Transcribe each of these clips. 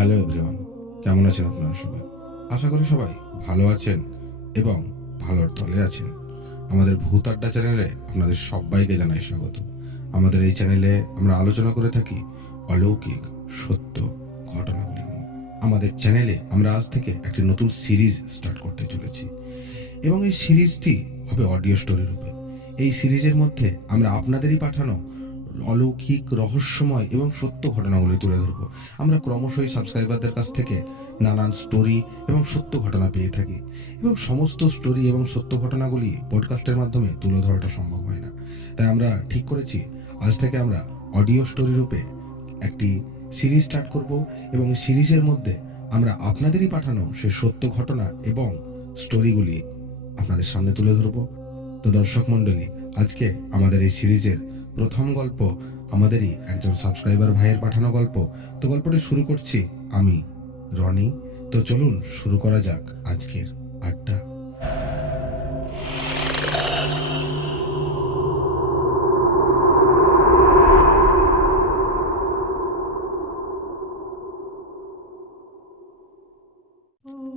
Hello everyone, কেমন আছেন আপনারা সবাই? আশা করি সবাই ভালো আছেন এবং ভালোর তলে আছেন। আমাদের ভূত আড্ডা চ্যানেলে আপনাদের সবাইকে জানাই স্বাগত। আমাদের এই চ্যানেলে আমরা আলোচনা করে থাকি অলৌকিক সত্য ঘটনাগুলি নিয়ে। আমাদের চ্যানেলে আমরা আজ থেকে একটি নতুন সিরিজ স্টার্ট করতে চলেছি এবং এই সিরিজটি হবে অডিও স্টোরি রূপে। এই সিরিজের মধ্যে আমরা আপনাদেরই পাঠানো অলৌকিক রহস্যময় এবং সত্য ঘটনাগুলি তুলে ধরবো। আমরা ক্রমশই সাবস্ক্রাইবারদের কাছ থেকে নানান স্টোরি এবং সত্য ঘটনা পেয়ে থাকি এবং সমস্ত স্টোরি এবং সত্য ঘটনাগুলি পডকাস্টের মাধ্যমে তুলে ধরাটা সম্ভব হয় না। তাই আমরা ঠিক করেছি আজ থেকে আমরা অডিও স্টোরি রূপে একটি সিরিজ স্টার্ট করব এবং এই সিরিজের মধ্যে আমরা আপনাদেরই পাঠানো সেই সত্য ঘটনা এবং স্টোরিগুলি আপনাদের সামনে তুলে ধরবো। তো দর্শক মণ্ডলী, আজকে আমাদের এই সিরিজের প্রথম গল্প আমাদেরই একজন সাবস্ক্রাইবার ভাইয়ের পাঠানো গল্প। তো গল্পটি শুরু করছি আমি, রনি। তো চলুন শুরু করা যাক আজকের আড্ডা।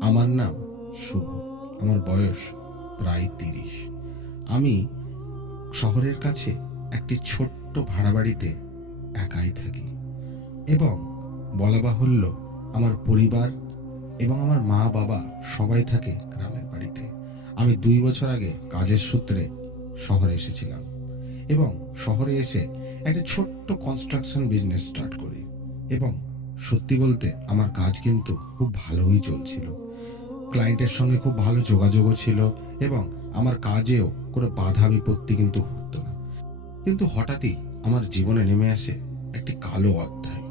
আমার নাম শুভ। আমার বয়স প্রায় 30। আমি শহরের কাছে একটি ছোট্ট ভাড়া বাড়িতে একাই থাকি এবং বলা বাহুল্য আমার পরিবার এবং আমার মা বাবা সবাই থাকে গ্রামের বাড়িতে। আমি 2 বছর আগে কাজের সূত্রে শহরে এসেছিলাম এবং শহরে এসে একটা ছোট্ট কনস্ট্রাকশন বিজনেস স্টার্ট করি এবং সত্যি বলতে আমার কাজ কিন্তু খুব ভালোই চলছিল। ক্লায়েন্টের সঙ্গে খুব ভালো যোগাযোগও ছিল এবং আমার কাজেও কোনো বাধা বিপত্তি কিন্তু ঘটতো না। কিন্তু হঠাৎই আমার জীবনে নেমে আসে একটি কালো অধ্যায়।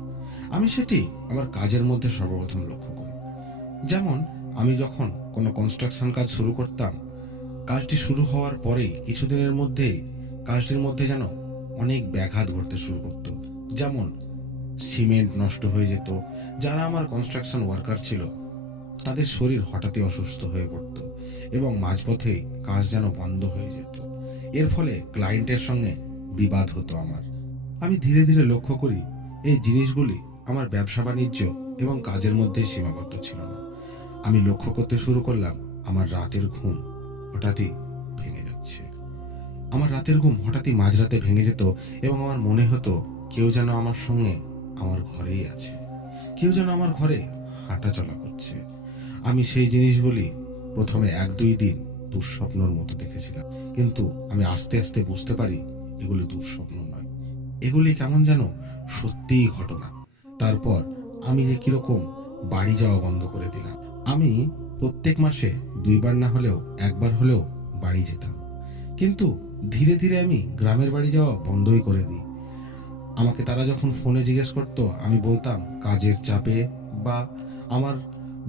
আমি সেটি আমার কাজের মধ্যে সর্বপ্রথম লক্ষ্য করি। যেমন আমি যখন কোনো কনস্ট্রাকশন কাজ শুরু করতাম, কাজটি শুরু হওয়ার পরেই কিছুদিনের মধ্যেই কাজটির মধ্যে যেন অনেক ব্যাঘাত ঘটতে শুরু করতো। যেমন সিমেন্ট নষ্ট হয়ে যেত, যারা আমার কনস্ট্রাকশন ওয়ার্কার ছিল তাদের শরীর হঠাৎই অসুস্থ হয়ে পড়ত এবং মাঝপথেই কাজ যেন বন্ধ হয়ে যেত। এর ফলে ক্লায়েন্টের সঙ্গে বিবাদ হতো আমার। আমি ধীরে ধীরে লক্ষ্য করি এই জিনিসগুলি আমার ব্যবসা বাণিজ্য এবং কাজের মধ্যেই সীমাবদ্ধ ছিল না। আমি লক্ষ্য করতে শুরু করলাম আমার রাতের ঘুম হঠাৎই ভেঙে যাচ্ছে। আমার রাতের ঘুম হঠাৎই মাঝরাতে ভেঙে যেত এবং আমার মনে হতো কেউ যেন আমার সঙ্গে আমার ঘরেই আছে, কেউ যেন আমার ঘরে হাঁটা চলা করছে। আমি সেই জিনিসগুলি প্রথমে 1-2 দিন দুঃস্বপ্নর মতো দেখেছিলাম, কিন্তু আমি আস্তে আস্তে বুঝতে পারি এগুলি দুঃস্বপ্ন নয়, এগুলি কেমন যেন সত্যিই ঘটনা। তারপর আমি যে কিরকম বাড়ি যাওয়া বন্ধ করে দিলাম। আমি প্রত্যেক মাসে 2 বার না হলেও 1 বার হলেও বাড়ি যেতাম, কিন্তু ধীরে ধীরে আমি গ্রামের বাড়ি যাওয়া বন্ধই করে দিই। আমাকে তারা যখন ফোনে জিজ্ঞেস করতো আমি বলতাম কাজের চাপে বা আমার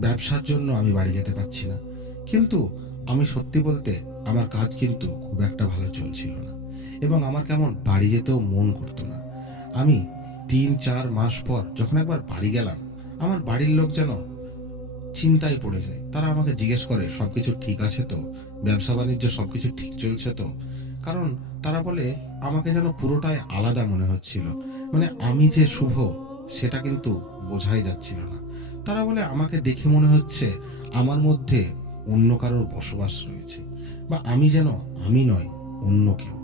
ব্যবসার জন্য আমি বাড়ি যেতে পারছি না। কিন্তু আমি সত্যি বলতে আমার কাজ কিন্তু খুব একটা ভালো চলছিল না এবং আমার কেমন বাড়ি যেতেও মন করতো না। আমি 3-4 মাস পর যখন একবার বাড়ি গেলাম, আমার বাড়ির লোক যেন চিন্তায় পড়ে যায়। তারা আমাকে জিজ্ঞেস করে সবকিছু ঠিক আছে তো, ব্যবসা বাণিজ্য সবকিছু ঠিক চলছে তো। কারণ তারা বলে আমাকে যেন পুরোটাই আলাদা মনে হচ্ছিল, মানে আমি যে শুভ সেটা কিন্তু বোঝাই যাচ্ছিল না। তারা বলে আমাকে দেখে মনে হচ্ছে আমার মধ্যে অন্য কারোর বসবাস রয়েছে বা আমি যেন আমি নয়, অন্য কেউ।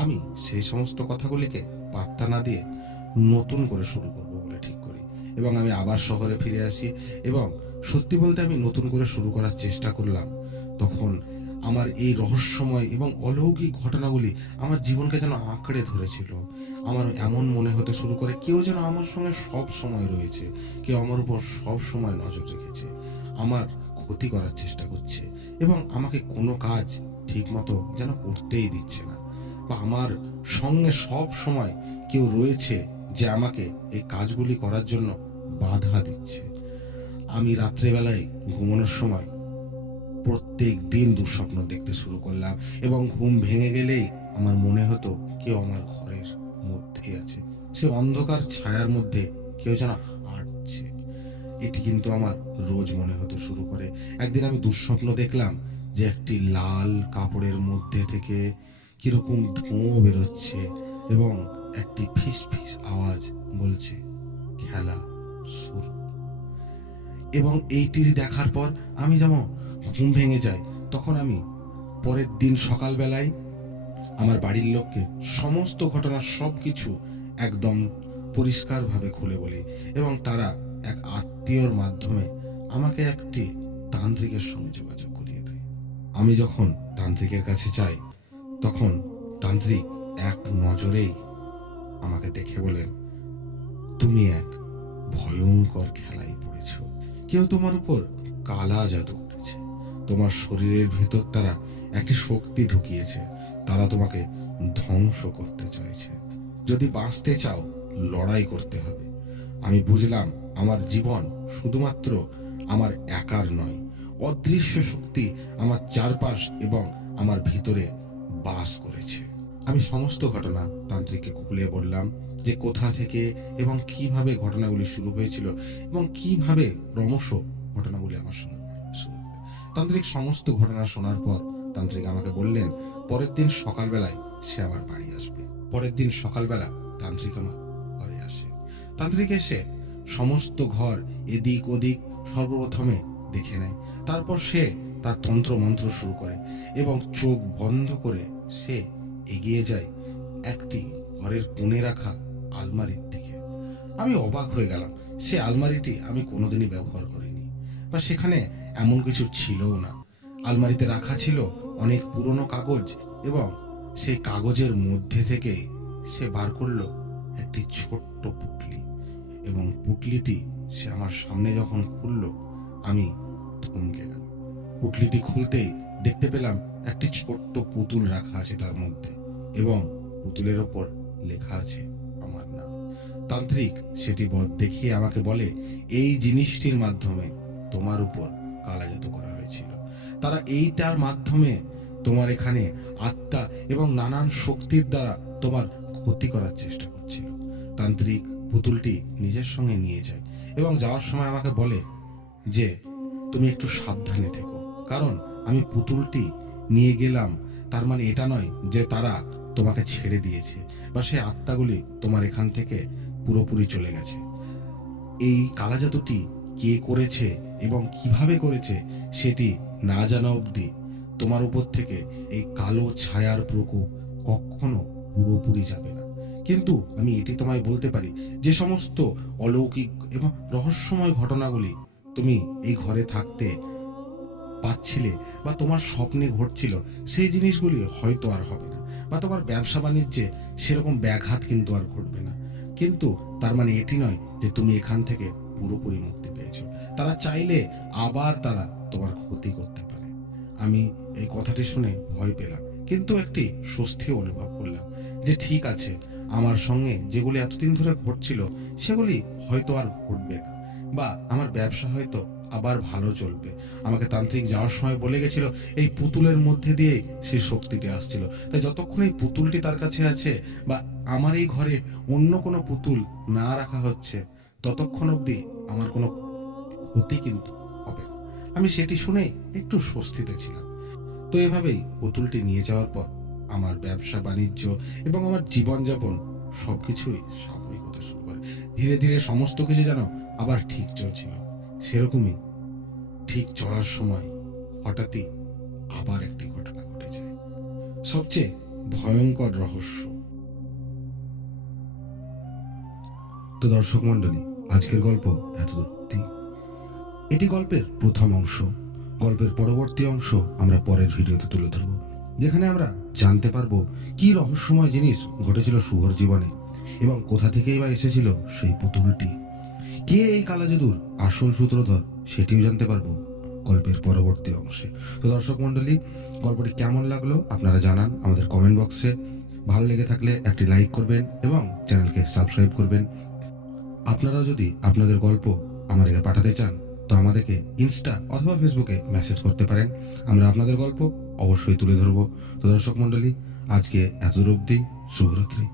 আমি সেই সমস্ত কথাগুলিকে পাত্তা না দিয়ে নতুন করে শুরু করব বলে ঠিক করি এবং আমি আবার শহরে ফিরে আসি এবং সত্যি বলতে আমি নতুন করে শুরু করার চেষ্টা করলাম। তখন আমার এই রহস্যময় এবং অলৌকিক ঘটনাগুলি আমার জীবনকে যেন আঁকড়ে ধরেছিল। আমার এমন মনে হতে শুরু করে কেউ যেন আমার সঙ্গে সব সময় রয়েছে, কেউ আমার উপর সব সময় নজর রেখেছে, আমার ক্ষতি করার চেষ্টা করছে এবং আমাকে কোনো কাজ ঠিক মতো যেন করতেই দিচ্ছে না, বা আমার সঙ্গে সব সময় কেউ রয়েছে যে আমাকে এই কাজগুলি করার জন্য বাধা দিচ্ছে। আমি রাত্রেবেলায় ঘুমানোর সময় প্রত্যেক দিন দুঃস্বপ্ন দেখতে শুরু করলাম এবং ঘুম ভেঙে গেলেই আমার মনে হতো কেউ আমার ঘরের মধ্যে আছে, সে অন্ধকার ছায়ার মধ্যে কেউ যেন হাঁটছে। এটি কিন্তু আমার রোজ মনে হতে শুরু করে। একদিন আমি দুঃস্বপ্ন দেখলাম যে একটি লাল কাপড়ের মধ্যে থেকে কিরকম ধোঁয়া বেরোচ্ছে এবং একটি ফিস ফিস আওয়াজ বলছে খেলা শুরু। এবং এইটির দেখার পর আমি যেমন ঘুম ভেঙে যায়। তখন আমি পরের দিন সকালবেলায় আমার বাড়ির লোককে সমস্ত ঘটনার সবকিছু একদম পরিষ্কারভাবে খুলে বলি এবং তারা এক আত্মীয়র মাধ্যমে আমাকে একটি তান্ত্রিকের সঙ্গে যোগাযোগ করিয়ে দেয়। আমি যখন তান্ত্রিকের কাছে যাই তখন তান্ত্রিক এক নজরেই আমাকে দেখে বলেন, তুমি এক ভয়ঙ্কর খেলায় পড়েছ। কেউ তোমার উপর কালা জাদু করেছে। তোমার শরীরের ভেতর তারা একটি শক্তি ঢুকিয়েছে। তারা তোমাকে ধ্বংস করতে চাইছে। যদি বাঁচতে চাও লড়াই করতে হবে। আমি বুঝলাম আমার জীবন শুধুমাত্র আমার একার নয়, অদৃশ্য শক্তি আমার চারপাশ এবং আমার ভিতরে বাস করেছে। আমি সমস্ত ঘটনা তান্ত্রিককে খুলে বললাম যে কোথা থেকে এবং কিভাবে ঘটনাগুলি শুরু হয়েছিল এবং কিভাবে ক্রমশ ঘটনাগুলি আমার সঙ্গে শুরু হয়। তান্ত্রিক সমস্ত ঘটনা শোনার পর তান্ত্রিক আমাকে বললেন পরের দিন সকালবেলায় সে আমার বাড়ি আসবে। পরের দিন সকালবেলা তান্ত্রিক আমার ঘরে আসে। তান্ত্রিক এসে সমস্ত ঘর এদিক ওদিক সর্বপ্রথমে দেখে নেয়। তারপর সে তার তন্ত্র মন্ত্র শুরু করে এবং চোখ বন্ধ করে সে এগিয়ে যায় একটি ঘরের কোণে রাখা আলমারির দিকে। আমি অবাক হয়ে গেলাম। সে আলমারিটি আমি কোনোদিনই ব্যবহার করিনি বা সেখানে এমন কিছু ছিলও না। আলমারিতে রাখা ছিল অনেক পুরনো কাগজ এবং সেই কাগজের মধ্যে থেকে সে বার করলো একটি ছোট্ট পুটলি এবং পুটলিটি সে আমার সামনে যখন খুললো আমি থমকে গেলাম। পুটলিটি খুলতেই দেখতে পেলাম একটি ছোট্ট পুতুল রাখা আছে তার মধ্যে এবং পুতুলের ওপর লেখা আছে আমার নাম। তান্ত্রিক সেটি দেখিয়ে আমাকে বলে, এই জিনিসটির মাধ্যমে তোমার উপর কালা জাদু করা হয়েছিল। তারা এইটার মাধ্যমে তোমার এখানে আত্মা এবং নানান শক্তির দ্বারা তোমার ক্ষতি করার চেষ্টা করছিল। তান্ত্রিক পুতুলটি নিজের সঙ্গে নিয়ে যায় এবং যাওয়ার সময় আমাকে বলে যে তুমি একটু সাবধানে থেকো, কারণ আমি পুতুলটি নিয়ে গেলাম তার মানে এটা নয় যে তারা তোমাকে ছেড়ে দিয়েছে বা সেই আত্মাগুলি তোমার এখান থেকে পুরোপুরি চলে গেছে। এই কালা জাদুটি কে করেছে এবং কিভাবে করেছে সেটি না জানা অবধি তোমার উপর থেকে এই কালো ছায়ার প্রকোপ কখনো পুরোপুরি যাবে না। কিন্তু আমি এটি তোমায় বলতে পারি, যে সমস্ত অলৌকিক এবং রহস্যময় ঘটনাগুলি তুমি এই ঘরে থাকতে পাচ্ছিলে বা তোমার স্বপ্নে ঘটছিল, সেই জিনিসগুলি হয়তো আর হবে না বা তোমার ব্যবসা বাণিজ্যে সেরকম ব্যাঘাত কিন্তু আর ঘটবে না। কিন্তু তার মানে এটি নয় যে তুমি এখান থেকে পুরোপুরি মুক্তি পেয়েছো। তারা চাইলে আবার তারা তোমার ক্ষতি করতে পারে। আমি এই কথাটি শুনে ভয় পেলাম, কিন্তু একটি স্বস্তিও অনুভব করলাম যে ঠিক আছে, আমার সঙ্গে যেগুলি এতদিন ধরে ঘটছিল সেগুলি হয়তো আর ঘটবে না বা আমার ব্যবসা হয়তো আবার ভালো চলবে। আমাকে তান্ত্রিক যাওয়ার সময় বলে গেছিল এই পুতুলের মধ্যে দিয়ে সেই শক্তিটি আসছিল। তাই যতক্ষণ এই পুতুলটি তার কাছে আছে বা আমার এই ঘরে অন্য কোনো পুতুল না রাখা হচ্ছে ততক্ষণ অবধি আমার কোনো ক্ষতি কিন্তু হবে না। আমি সেটি শুনে একটু স্বস্তিতে ছিলাম। তো এভাবেই পুতুলটি নিয়ে যাওয়ার পর আমার ব্যবসা বাণিজ্য এবং আমার জীবনযাপন সবকিছুই স্বাভাবিক হতে শুরু করে। ধীরে ধীরে সমস্ত কিছু যেন আবার ঠিক চলছিল। সেরকমই ঠিক চলার সময় হঠাৎই আবার একটি ঘটনা ঘটে যায়, সবচেয়ে ভয়ঙ্কর রহস্য। তো দর্শক মন্ডলী, আজকের গল্প এতদূর। এটি গল্পের প্রথম অংশ। গল্পের পরবর্তী অংশ আমরা পরের ভিডিওতে তুলে ধরব, যেখানে আমরা জানতে পারবো কি রহস্যময় জিনিস ঘটেছিল শুভর জীবনে এবং কোথা থেকেই বা এসেছিল সেই পুতুলটি। কে এই কালা জাদুর আসল সূত্রধর সেটিও জানতে পারবো গল্পের পরবর্তী অংশে। তো দর্শক মন্ডলী, গল্পটি কেমন লাগলো আপনারা জানান আমাদের কমেন্ট বক্সে। ভালো লেগে থাকলে একটি লাইক করবেন এবং চ্যানেলকে সাবস্ক্রাইব করবেন। আপনারাও যদি আপনাদের গল্প আমাদেরকে পাঠাতে চান তো আমাদেরকে ইনস্টা অথবা ফেসবুকে মেসেজ করতে পারেন। আমরা আপনাদের গল্প অবশ্যই তুলে ধরবো। তো দর্শক মন্ডলী, আজকে এত অবধি। শুভরাত্রি।